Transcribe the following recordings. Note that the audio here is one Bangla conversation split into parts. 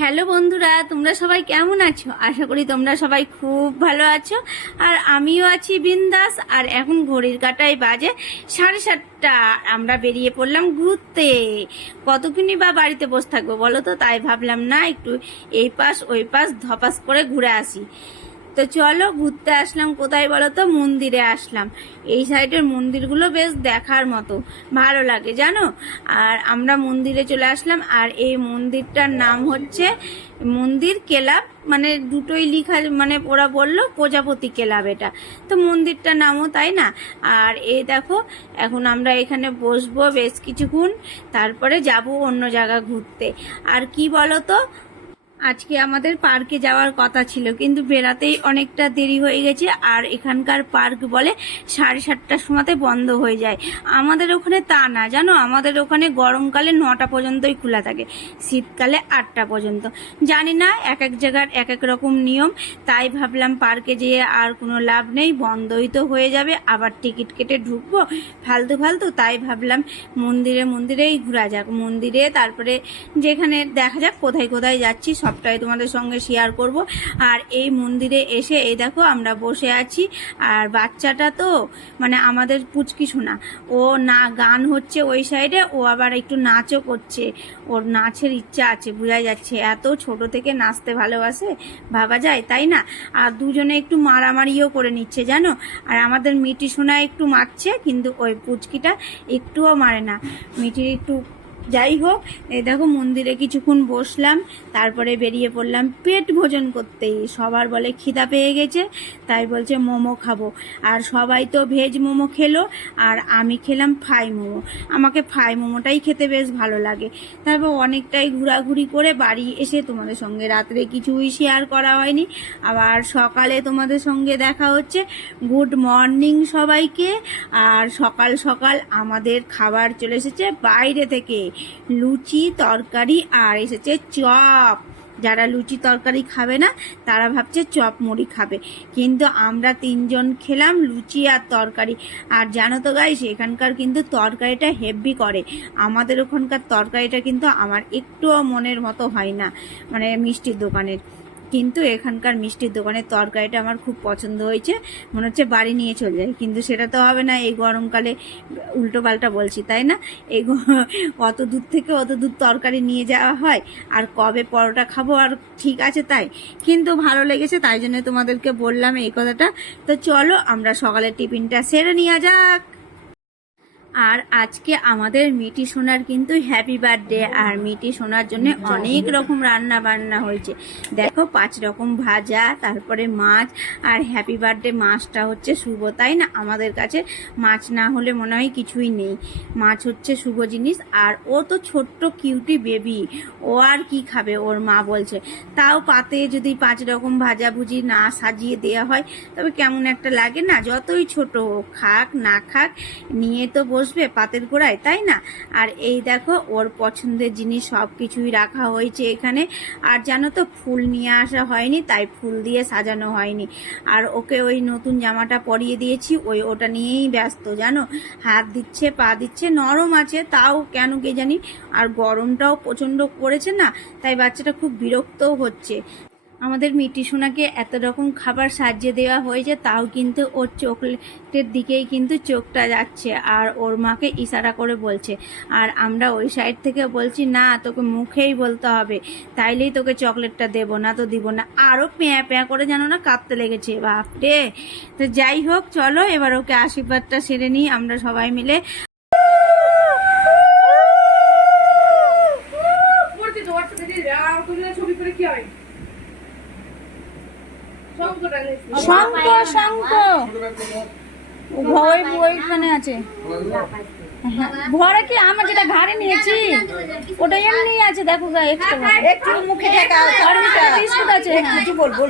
হ্যালো বন্ধুরা, তোমরা সবাই কেমন আছো? আশা করি তোমরা সবাই খুব ভালো আছো। আর আমিও আছি বিন্দাস। আর এখন ঘড়ির কাঁটায় বাজে 7:30। আমরা বেরিয়ে পড়লাম ঘুরতে। কতক্ষণই বা বাড়িতে বসে থাকবো বলো তো? তাই ভাবলাম না, একটু এই পাশ ওই পাশ ধপাস করে ঘুরে আসি। তো চলো, ঘুরতে আসলাম কোথায় বলো তো? মন্দিরে আসলাম। এই সাইডের মন্দিরগুলো বেশ দেখার মতো, ভালো লাগে জানো। আর আমরা মন্দিরে চলে আসলাম। আর এই মন্দিরটার নাম হচ্ছে মন্দির ক্লাব, মানে দুটোই লিখা, মানে ওরা বললো প্রজাপতি ক্লাব এটা। তো মন্দিরটার নামও তাই না। আর এই দেখো, এখন আমরা এখানে বসবো বেশ কিছুক্ষণ, তারপরে যাব অন্য জায়গা ঘুরতে। আর কি বলো তো, আজকে আমাদের পার্কে যাওয়ার কথা ছিল, কিন্তু বেরাতেই অনেকটা দেরি হয়ে গেছে। আর এখানকার পার্ক বলে 7:30টার সময়তে বন্ধ হয়ে যায়। আমাদের ওখানে তা না জানো, আমাদের ওখানে গরমকালে 9টা পর্যন্তই খোলা থাকে, শীতকালে 8টা পর্যন্ত। জানি না, এক এক জায়গার এক এক রকম নিয়ম। তাই ভাবলাম পার্কে যেয়ে আর কোনো লাভ নেই, বন্ধই তো হয়ে যাবে, আবার টিকিট কেটে ঢুকবো ফালতু ফালতু। তাই ভাবলাম মন্দিরেই ঘোরা যাক, মন্দিরে তারপরে যেখানে দেখা যাক কোথায় কোথায় যাচ্ছি সবটাই তোমাদের সঙ্গে শেয়ার করব। আর এই মন্দিরে এসে এই দেখো আমরা বসে আছি। আর বাচ্চাটা তো মানে আমাদের পুচকি শোনা, ও না গান হচ্ছে ওই সাইডে, ও আবার একটু নাচও করছে। ওর নাচের ইচ্ছা আছে, বোঝা যাচ্ছে। এত ছোট থেকে নাচতে ভালোবাসে, ভাবা যায় তাই না। আর দুজনে একটু মারামারিও করে নিচ্ছে জানো। আর আমাদের মিটি সোনা একটু মারছে, কিন্তু ওই পুচকিটা একটুও মারে না। মিটির একটু যাই হোক, এই দেখো মন্দিরে কিছুক্ষণ বসলাম, তারপরে বেরিয়ে পড়লাম পেট ভোজন করতে। সবার বলে খিদা পেয়ে গেছে, তাই বলছে মোমো খাবো। আর সবাই তো ভেজ মোমো খেলো, আর আমি খেলাম ফ্রাই মোমো। আমাকে ফ্রাই মোমোটাই খেতে বেশ ভালো লাগে। তারপর অনেকটাই ঘোরাঘুরি করে বাড়ি এসে তোমাদের সঙ্গে রাত্রে কিছুই শেয়ার করা হয়নি। আবার সকালে তোমাদের সঙ্গে দেখা হচ্ছে। গুড মর্নিং সবাইকে। আর সকাল সকাল আমাদের খাবার চলে এসেছে বাইরে থেকে, লুচি তরকারি, আর এসেছে চপ। যারা লুচি তরকারি খাবে না তারা ভাবছে চপ মুড়ি খাবে, কিন্তু আমরা 3জন খেলাম লুচি আর তরকারি। আর জানো তো গাইস, এখানকার কিন্তু তরকারিটা হেভি করে। আমাদের ওখানকার তরকারিটা কিন্তু আমার একটুও মনের মতো হয় না, মানে মিষ্টির দোকানের। কিন্তু এখানকার মিষ্টির দোকানের তরকারিটা আমার খুব পছন্দ হয়েছে, মনে হচ্ছে বাড়ি নিয়ে চলে যায়। কিন্তু সেটা তো হবে না, এই গরমকালে উল্টো পাল্টা বলছি তাই না। এই অত দূর থেকে অত দূর তরকারি নিয়ে যাওয়া হয়, আর কবে পরোটা খাবো আর ঠিক আছে তাই। কিন্তু ভালো লেগেছে, তাই জন্য তোমাদেরকে বললাম এই কথাটা। তো চলো আমরা সকালের টিফিনটা সেরে নেওয়া যাক। আর আজকে আমাদের মিটি সোনার কিন্তু হ্যাপি বার্থডে। আর মিটি সোনার জন্য অনেক রকম রান্না বান্না হয়েছে। দেখো 5 রকম ভাজা, তারপরে মাছ। আর হ্যাপি বার্থডে মাছটা হচ্ছে শুভ, তাই না। আমাদের কাছে মাছ না হলে মনে হয় কিছুই নেই, মাছ হচ্ছে শুভ জিনিস। আর ও তো ছোট্ট কিউটি বেবি, ও আর কি খাবে, ওর মা বলছে। তাও পাতে যদি 5 রকম ভাজাভুজি না সাজিয়ে দেওয়া হয় তবে কেমন একটা লাগে না। যতই ছোট হোক, খাক না খাক, নিয়ে তো বসবে পাতের গোড়ায় তাই না। আর এই দেখো ওর পছন্দের জিনিস সব কিছুই রাখা হয়েছে এখানে। আর জানো তো ফুল নিয়ে আসা হয়নি, তাই ফুল দিয়ে সাজানো হয়নি। আর ওকে ওই নতুন জামাটা পরিয়ে দিয়েছি, ওটা নিয়েই ব্যস্ত জানো। হাত দিচ্ছে পা দিচ্ছে, নরম আছে তাও কেন কে জানি। আর গরমটাও প্রচণ্ড পড়েছে না, তাই বাচ্চাটা খুব বিরক্তও হচ্ছে। আমাদের মিটি সোনাকে এত রকম খাবার সাজিয়ে দেওয়া হয়েছে, তাও কিন্তু ওর চকলেটের দিকেই কিন্তু চোখটা যাচ্ছে। আর ওর মাকে ইশারা করে বলছে। আর আমরা ওই সাইড থেকে বলছি না, তোকে মুখেই বলতে হবে, তাইলেই তোকে চকলেটটা দেবো, না তো দিব না। আরও প্যাঁ প্যাঁ করে জানো না কাঁদতে লেগেছে, বাপরে। তো যাই হোক, চলো এবার ওকে আশীর্বাদটা সেরে নিই আমরা সবাই মিলে। ছবি করে কি হয়? ওইখানে আছে ঘরে, কি আমার যেটা ঘাড়ে নিয়েছি ওটা এমনি আছে। দেখো একটু মুখে বিস্কুট আছে, একটু বলবো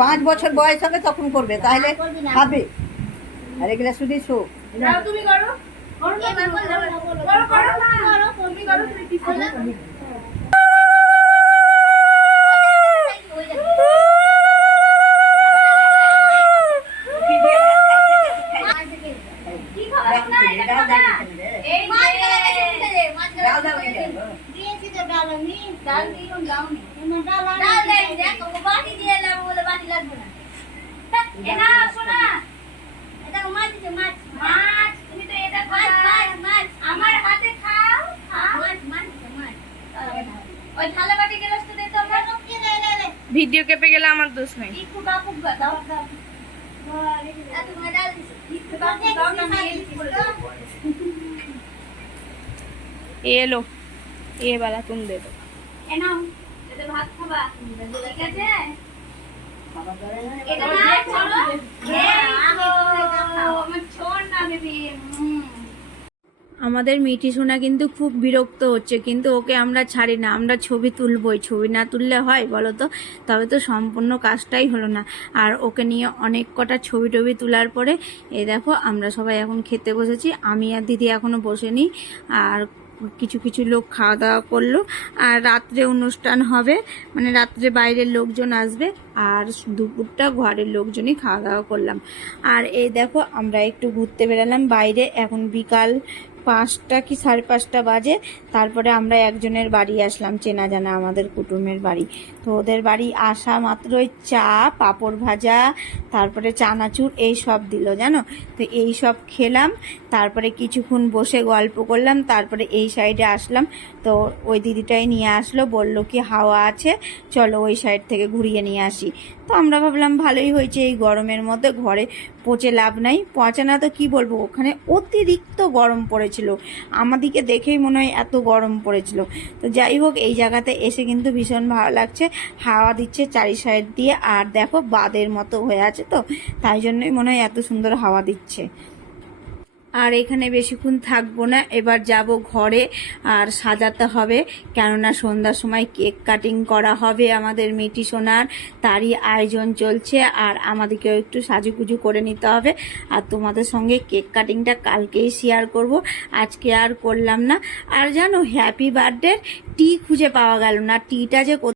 5 বছর বয়স হবে তখন করবে, তাহলে খাবে। আর এগুলা শুধু শোক। তুমি করো, কি দিয়েছি তো ডাল আমি ডাল দিলাম দাওনি ডাল দেই দেখো বাটি দিয়ে এলাম বলে বাটি লাগবে না এনা শোনা এটা মাছ দিতে মাছ মাছ তুমি তো এটা মাছ মাছ মাছ আমার হাতে খাও মাছ মাছ মাছ ওই থালা বাটি গেলাস তো দে তো আমরা কি লে লে লে ভিডিও কেঁপে গেলে আমার দোষ নেই। ইকু বাপু দাও দাও এত মজা দিছে ইকু বাপু দাও না আমি এলো এবেলা তুমি দে দাও। এনাও এটা ভাত খাবা ঠিক আছে এটা না চলো আমার ছোট না বেবি আমাদের মিঠি সোনা কিন্তু খুব বিরক্ত হচ্ছে, কিন্তু ওকে আমরা ছাড়ি না, আমরা ছবি তুলবই, ছবি না তুললে হয় বলো তো? তবে তো সম্পূর্ণ কাজটাই হলো না। আর ওকে নিয়ে অনেক কটা ছবি টবি তোলার পরে এই দেখো আমরা সবাই এখন খেতে বসেছি। আমি আর দিদি এখনো বসেনি, আর কিছু কিছু লোক খাওয়া দাওয়া করলো। আর রাত্রে অনুষ্ঠান হবে, মানে রাত্রে বাইরের লোকজন আসবে, আর দুপুরটা ঘরের লোকজনই খাওয়া দাওয়া করলাম। আর এই দেখো আমরা একটু ঘুরতে বেরালাম বাইরে, এখন বিকাল 5টা কি 5:30 বাজে। তারপরে আমরা একজনের বাড়ি আসলাম, চেনা জানা আমাদের কুটুমের বাড়ি। তো ওদের বাড়ি আসা মাত্রই চা, পাঁপড় ভাজা, তারপরে চানাচুর এই সব দিল জানো। তো এই সব খেলাম, তারপরে কিছুক্ষণ বসে গল্প করলাম, তারপরে এই সাইডে আসলাম। তো ওই দিদিটাই নিয়ে আসলো, বলল কি হাওয়া আছে, চলো ওই সাইড থেকে ঘুরিয়ে নিয়ে আসি। তো আমরা ভাবলাম ভালোই হয়েছে, এই গরমের মধ্যে ঘরে পচে লাভ নাই। পচে না তো কি বলবো, ওখানে অতিরিক্ত গরম পড়েছিল, আমাদিকে দেখেই মনে হয় এত গরম পড়েছিল। তো যাই হোক, এই জায়গাতে এসে কিন্তু ভীষণ ভালো লাগছে, হাওয়া দিচ্ছে চারি সাইড দিয়ে, আর দেখো বাদের মতো হয়ে আছে, তো তাই জন্যই মনে হয় এত সুন্দর হাওয়া দিচ্ছে। আর এখানে বেশিক্ষণ থাকবো না, এবার যাব ঘরে, আর সাজাতে হবে, কেননা সন্ধ্যার সময় কেক কাটিং করা হবে আমাদের মিটি সোনার, তারই আয়োজন চলছে। আর আমাদেরকেও একটু সাজুগুজু করে নিতে হবে। আর তোমাদের সঙ্গে কেক কাটিংটা কালকেই শেয়ার করব, আজকে আর করলাম না। আর জানো, হ্যাপি বার্থডে টি খুঁজে পাওয়া গেল না, টিটা যে